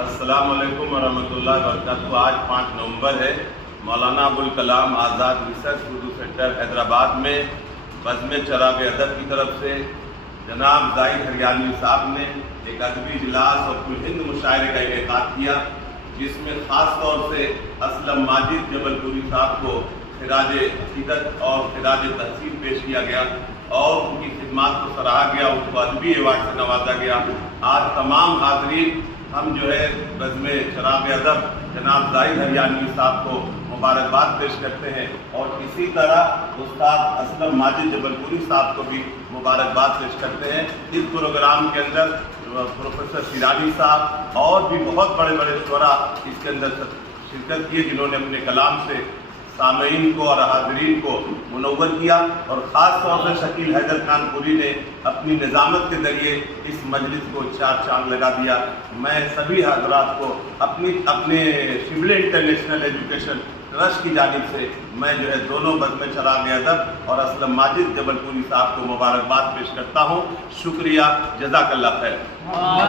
السلام علیکم ورحمۃ اللہ وبرکاتہ۔ آج 5 نومبر ہے۔ مولانا ابوالکلام آزاد ریسرچ اردو سینٹر حیدرآباد میں بزم چراغ ادب کی طرف سے جناب زاہد ہریانوی صاحب نے ایک ادبی اجلاس اور کل ہند مشاعرے کا انعقاد کیا، جس میں خاص طور سے اسلم ماجد جبل پوری صاحب کو خراج عقیدت اور خراج تحسین پیش کیا گیا اور ان کی خدمات کو سراہا گیا، ان کو ادبی ایوارڈ سے نوازا گیا۔ آج تمام حاضرین ہم بزم چراغ ادب جناب زاہد ہریانوی صاحب کو مبارکباد پیش کرتے ہیں اور اسی طرح استاد اسلم ماجد جبل پوری صاحب کو بھی مبارکباد پیش کرتے ہیں۔ اس پروگرام کے اندر پروفیسر سیرانی صاحب اور بھی بہت بڑے بڑے شعراء اس کے اندر شرکت کی، جنہوں نے اپنے کلام سے سامعین کو اور حاضرین کو منور کیا، اور خاص طور سے شکیل حیدر خان پوری نے اپنی نظامت کے ذریعے اس مجلس کو 4 چاند لگا دیا۔ میں سبھی حضرات کو اپنے شبل انٹرنیشنل ایجوکیشن ٹرسٹ کی جانب سے میں دونوں بزم چراغ ادب اور اسلم ماجد جبل پوری صاحب کو مبارکباد پیش کرتا ہوں۔ شکریہ، جزاک اللہ خیر۔